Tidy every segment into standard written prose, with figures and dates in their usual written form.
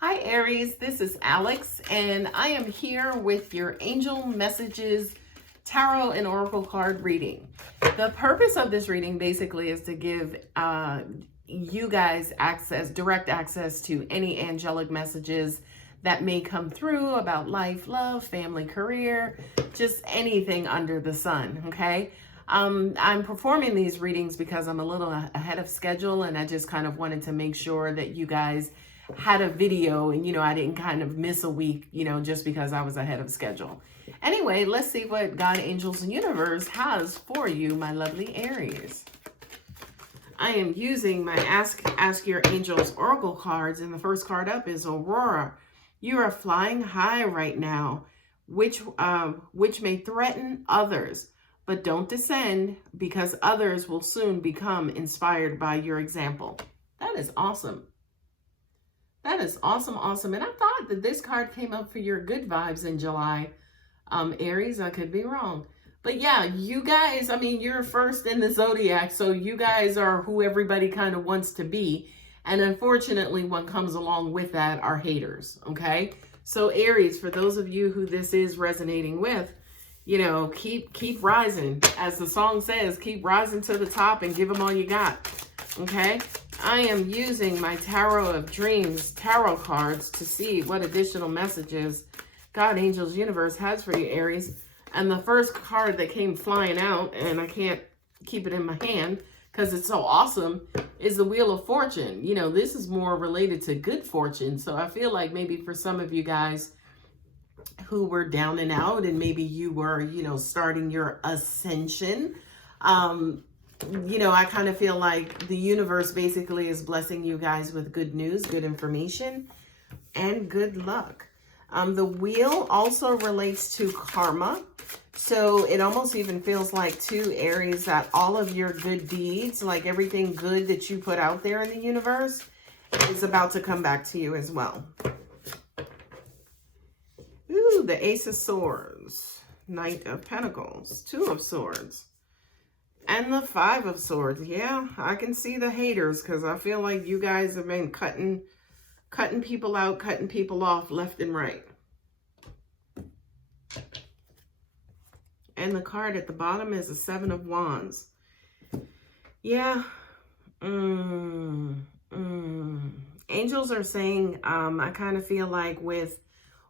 Hi Aries, this is Alex and I am here with your Angel Messages Tarot and Oracle card reading. The purpose of this reading basically is to give you guys direct access to any angelic messages that may come through about life, love, family, career, just anything under the sun, okay? I'm performing these readings because I'm a little ahead of schedule and I just kind of wanted to make sure that you guys had a video and, I didn't kind of miss a week, just because I was ahead of schedule. Anyway, let's see what God, angels, and universe has for you, my lovely Aries. I am using my Ask Your Angels Oracle cards, and the first card up is Aurora. You are flying high right now, which may threaten others, but don't descend because others will soon become inspired by your example. That is awesome. That is awesome, awesome. And I thought that this card came up for your good vibes in July. Aries, I could be wrong. But yeah, you guys, you're first in the zodiac, so you guys are who everybody kind of wants to be. And unfortunately, what comes along with that are haters, okay? So Aries, for those of you who this is resonating with, keep rising. As the song says, keep rising to the top and give them all you got, okay? I am using my Tarot of Dreams tarot cards to see what additional messages God, Angels, Universe has for you, Aries. And the first card that came flying out, and I can't keep it in my hand because it's so awesome, is the Wheel of Fortune. This is more related to good fortune. So I feel like maybe for some of you guys who were down and out and maybe you were, starting your ascension, I kind of feel like the universe basically is blessing you guys with good news, good information, and good luck. The wheel also relates to karma. So it almost even feels like, too, Aries, that all of your good deeds, like everything good that you put out there in the universe, is about to come back to you as well. Ooh, the Ace of Swords, Knight of Pentacles, Two of Swords. And the Five of Swords. Yeah, I can see the haters because I feel like you guys have been cutting people out, cutting people off left and right. And the card at the bottom is the Seven of Wands. Yeah. Angels are saying, I kind of feel like with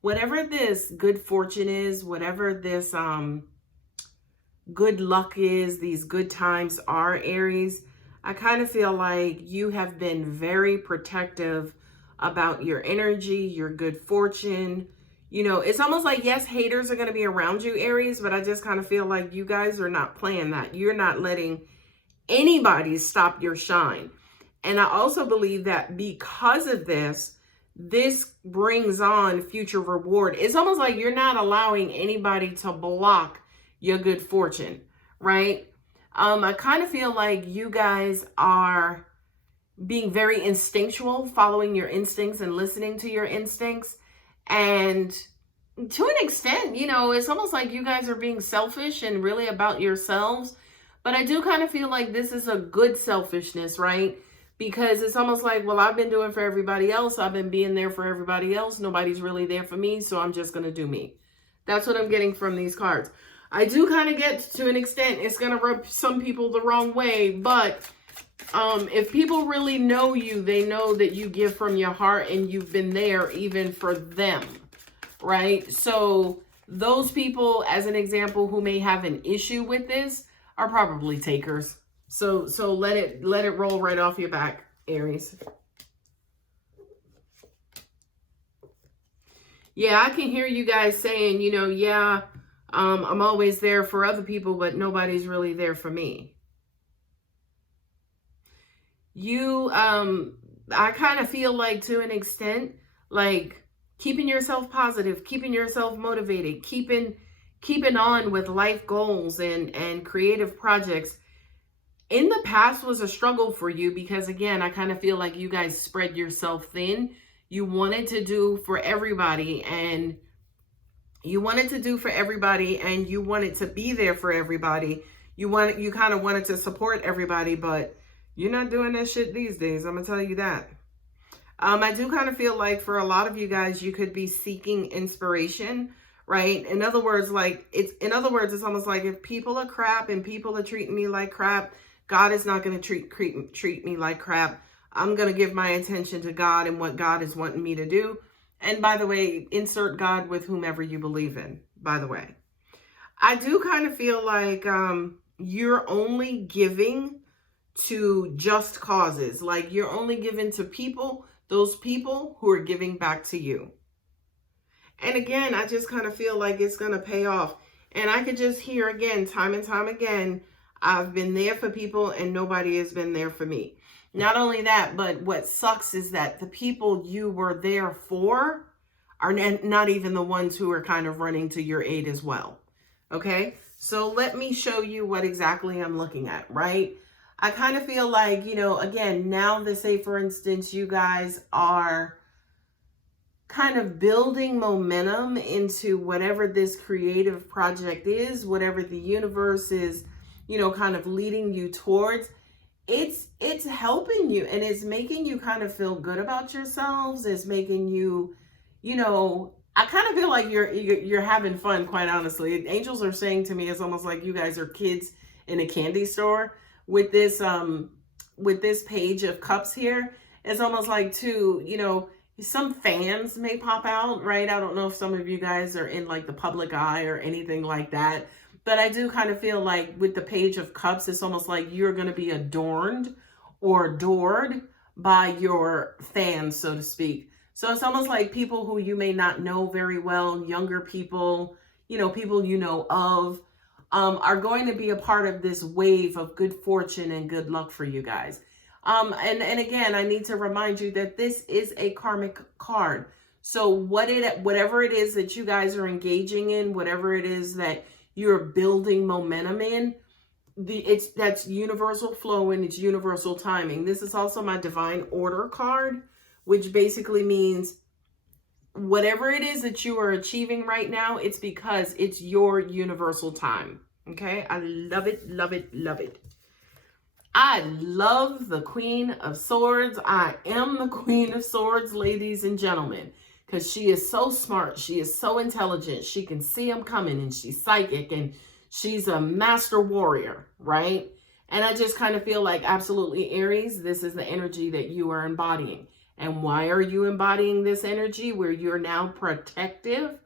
whatever this good fortune is, whatever this good luck is, these good times are, Aries, I kind of feel like you have been very protective about your energy, your good fortune. It's almost like, yes, haters are going to be around you, Aries, but I just kind of feel like you guys are not playing that. You're not letting anybody stop your shine. And I also believe that because of this brings on future reward. It's almost like you're not allowing anybody to block your good fortune, right? I kind of feel like you guys are being very instinctual, following your instincts and listening to your instincts. And to an extent, it's almost like you guys are being selfish and really about yourselves. But I do kind of feel like this is a good selfishness, right? Because it's almost like, well, I've been doing for everybody else. I've been being there for everybody else. Nobody's really there for me, so I'm just going to do me. That's what I'm getting from these cards. I do kind of get, to an extent, it's going to rub some people the wrong way, but if people really know you, they know that you give from your heart and you've been there even for them, right? So those people, as an example, who may have an issue with this are probably takers. So let it roll right off your back, Aries. Yeah, I can hear you guys saying, yeah, I'm always there for other people, but nobody's really there for me. I kind of feel like, to an extent, like keeping yourself positive, keeping yourself motivated, keeping on with life goals and creative projects in the past was a struggle for you because, again, I kind of feel like you guys spread yourself thin. You wanted to do for everybody and you wanted to be there for everybody. You kind of wanted to support everybody, but you're not doing that shit these days. I'm going to tell you that. I do kind of feel like for a lot of you guys, you could be seeking inspiration, right? In other words, it's almost like if people are crap and people are treating me like crap, God is not going to treat me like crap. I'm going to give my attention to God and what God is wanting me to do. And by the way, insert God with whomever you believe in, by the way. I do kind of feel like you're only giving to just causes. Like you're only giving to people, those people who are giving back to you. And again, I just kind of feel like it's going to pay off. And I could just hear again, time and time again, I've been there for people and nobody has been there for me. Not only that, but what sucks is that the people you were there for are not even the ones who are kind of running to your aid as well. Okay, so let me show you what exactly I'm looking at, right? I kind of feel like, again, now that say, for instance, you guys are kind of building momentum into whatever this creative project is, whatever the universe is, kind of leading you towards. It's helping you and it's making you kind of feel good about yourselves. It's making you, I kind of feel like you're having fun, quite honestly. Angels are saying to me, it's almost like you guys are kids in a candy store with this page of cups here. It's almost like some fans may pop out, right? I don't know if some of you guys are in like the public eye or anything like that. But I do kind of feel like with the page of cups, it's almost like you're going to be adorned or adored by your fans, so to speak. So it's almost like people who you may not know very well, younger people, people of, are going to be a part of this wave of good fortune and good luck for you guys. And again, I need to remind you that this is a karmic card. So whatever it is that you guys are engaging in, whatever it is that you're building momentum in, that's universal flow and it's universal timing. This is also my divine order card, which basically means whatever it is that you are achieving right now, it's because it's your universal time. Okay, I love it, love it, love it. I love the Queen of Swords. I am the Queen of Swords, ladies and gentlemen, because she is so smart. She is so intelligent. She can see them coming and she's psychic and she's a master warrior, right? And I just kind of feel like absolutely, Aries, this is the energy that you are embodying. And why are you embodying this energy where you're now protective?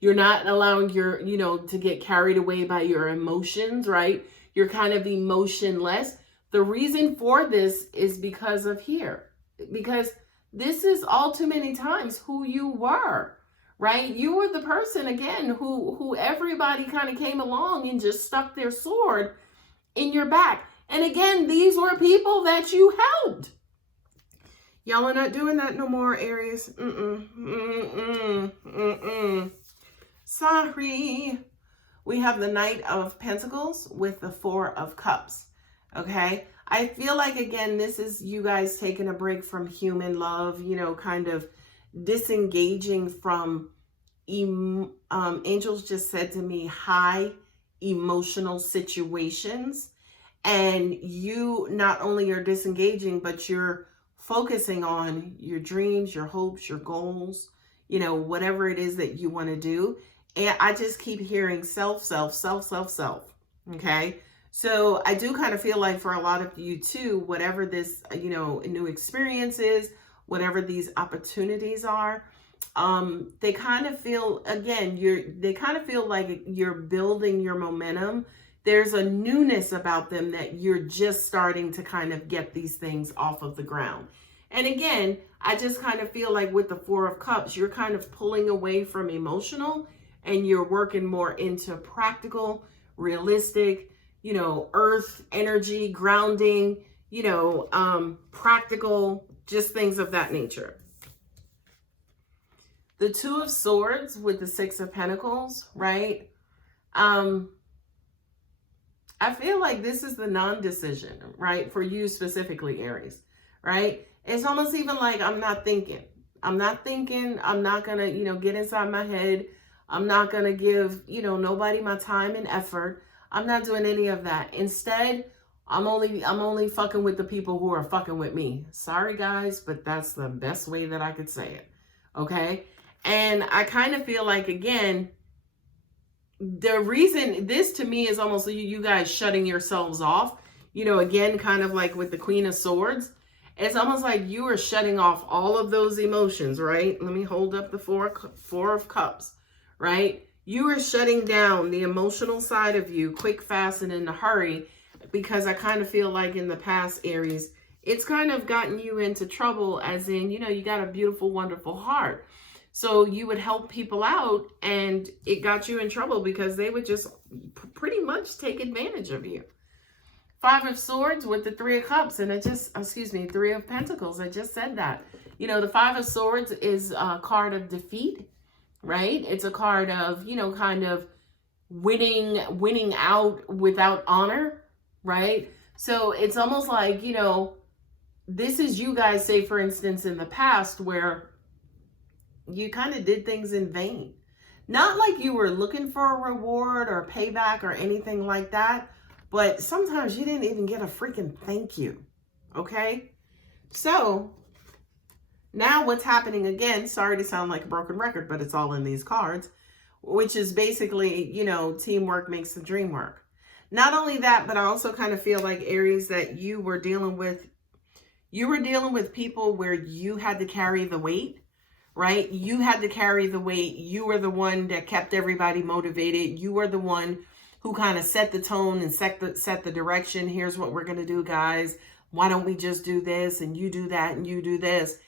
You're not allowing your, to get carried away by your emotions, right? You're kind of emotionless. The reason for this is because of here. Because this is all too many times who you were, right? You were the person, again, who everybody kind of came along and just stuck their sword in your back. And again, these were people that you helped. Y'all are not doing that no more, Aries. Sorry. We have the Knight of Pentacles with the Four of Cups. Okay. I feel like, again, this is you guys taking a break from human love, kind of disengaging from, angels just said to me, high emotional situations. And you not only are disengaging, but you're focusing on your dreams, your hopes, your goals, whatever it is that you want to do. And I just keep hearing self. Okay. So I do kind of feel like for a lot of you too, whatever this, new experience is, whatever these opportunities are, they kind of feel, again, they kind of feel like you're building your momentum. There's a newness about them that you're just starting to kind of get these things off of the ground. And again, I just kind of feel like with the Four of Cups, you're kind of pulling away from emotional and you're working more into practical, realistic, earth energy, grounding, practical, just things of that nature. The Two of Swords with the Six of Pentacles, right? I feel like this is the non-decision, right? For you specifically, Aries, right? It's almost even like I'm not thinking. I'm not going to, get inside my head. I'm not going to give, nobody my time and effort. I'm not doing any of that. Instead, I'm only fucking with the people who are fucking with me. Sorry guys, but that's the best way that I could say it. Okay? And I kind of feel like, again, the reason this to me is almost you guys shutting yourselves off, again, kind of like with the Queen of Swords. It's almost like you are shutting off all of those emotions, right? Let me hold up the four of Cups, right? You are shutting down the emotional side of you quick, fast, and in a hurry, because I kind of feel like in the past, Aries, it's kind of gotten you into trouble, as in, you got a beautiful, wonderful heart. So you would help people out, and it got you in trouble because they would just pretty much take advantage of you. Five of Swords with the Three of Cups, and Three of Pentacles. I just said that. The Five of Swords is a card of defeat, right? It's a card of, kind of winning out without honor, right? So it's almost like, this is you guys, say, for instance, in the past where you kind of did things in vain. Not like you were looking for a reward or payback or anything like that, but sometimes you didn't even get a freaking thank you, okay? So now what's happening again, sorry to sound like a broken record, but it's all in these cards, which is basically, teamwork makes the dream work. Not only that, but I also kind of feel like, Aries, that you were dealing with people where you had to carry the weight, right? You had to carry the weight. You were the one that kept everybody motivated. You were the one who kind of set the tone and set the direction. Here's what we're going to do, guys. Why don't we just do this, and you do that, and you do this?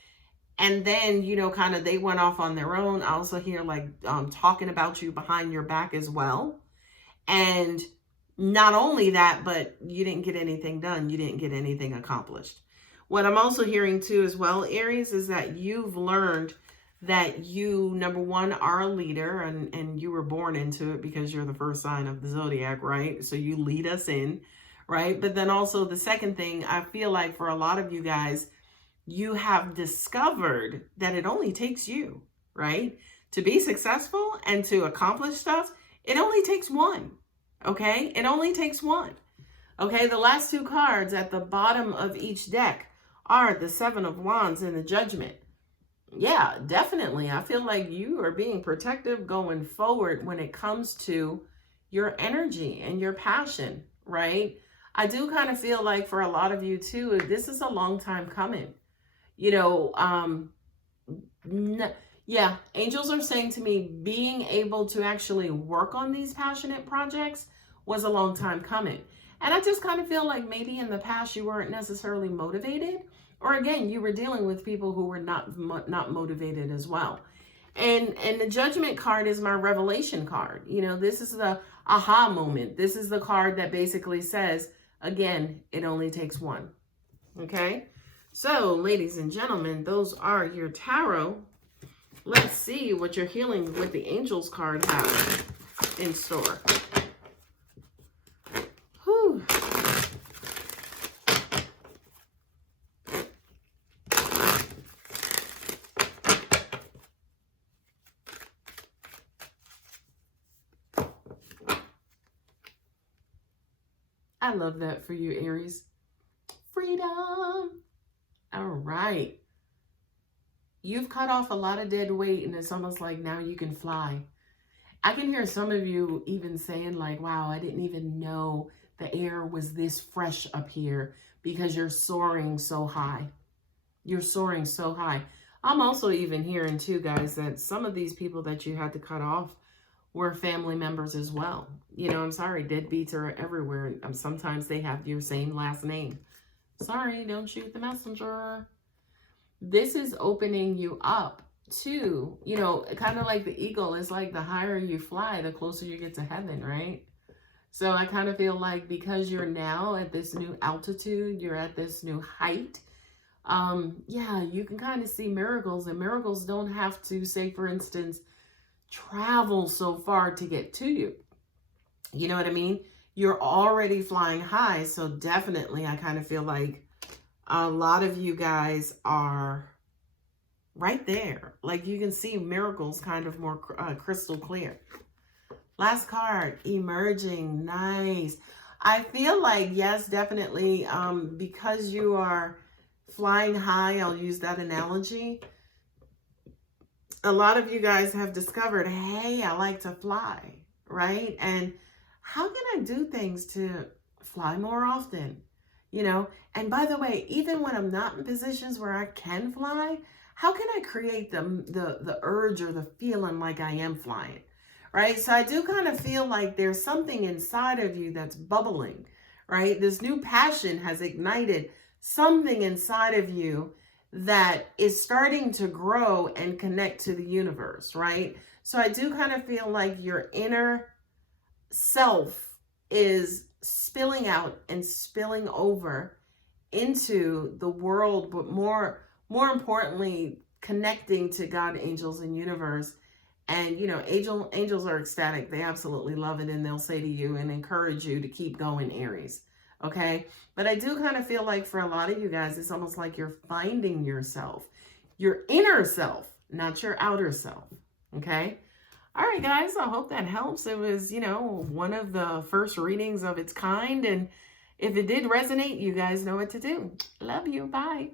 And then, kind of they went off on their own. I also hear like talking about you behind your back as well. And not only that, but you didn't get anything done. You didn't get anything accomplished. What I'm also hearing too as well, Aries, is that you've learned that you, number one, are a leader, and you were born into it because you're the first sign of the zodiac, right? So you lead us in, right? But then also the second thing, I feel like for a lot of you guys, you have discovered that it only takes you, right? To be successful and to accomplish stuff, it only takes one, okay? It only takes one, okay? The last two cards at the bottom of each deck are the Seven of Wands and the Judgment. Yeah, definitely. I feel like you are being protective going forward when it comes to your energy and your passion, right? I do kind of feel like for a lot of you too, this is a long time coming. Yeah, angels are saying to me, being able to actually work on these passionate projects was a long time coming. And I just kind of feel like maybe in the past you weren't necessarily motivated, or again, you were dealing with people who were not motivated as well. And the Judgment card is my revelation card. This is the aha moment. This is the card that basically says, again, it only takes one. Okay? So, ladies and gentlemen, those are your tarot. Let's see what your healing with the Angels card has in store. Whew. I love that for you, Aries. Freedom. All right. You've cut off a lot of dead weight, and it's almost like now you can fly. I can hear some of you even saying like, wow, I didn't even know the air was this fresh up here, because you're soaring so high. You're soaring so high. I'm also even hearing too, guys, that some of these people that you had to cut off were family members as well. I'm sorry, deadbeats are everywhere. Sometimes they have your same last name. Sorry, don't shoot the messenger. This is opening you up to, kind of like the eagle. It's like the higher you fly, the closer you get to heaven, right? So I kind of feel like because you're now at this new altitude, you're at this new height, yeah, you can kind of see miracles, and miracles don't have to, say, for instance, travel so far to get to you. You know what I mean? You're already flying high. So definitely, I kind of feel like a lot of you guys are right there. Like you can see miracles kind of more crystal clear. Last card, emerging. Nice. I feel like, yes, definitely, because you are flying high, I'll use that analogy. A lot of you guys have discovered, hey, I like to fly, right? And how can I do things to fly more often? You know, and by the way, even when I'm not in positions where I can fly, how can I create the urge or the feeling like I am flying? Right? So I do kind of feel like there's something inside of you that's bubbling, right? This new passion has ignited something inside of you that is starting to grow and connect to the universe, right? So I do kind of feel like your inner self is spilling out and spilling over into the world, but more importantly, connecting to God, angels, and universe. And you know, angels are ecstatic. They absolutely love it, and they'll say to you and encourage you to keep going, Aries. Okay, but I do kind of feel like for a lot of you guys, it's almost like you're finding yourself, your inner self, not your outer self. Okay. All right, guys, I hope that helps. It was, you know, one of the first readings of its kind. And if it did resonate, you guys know what to do. Love you. Bye.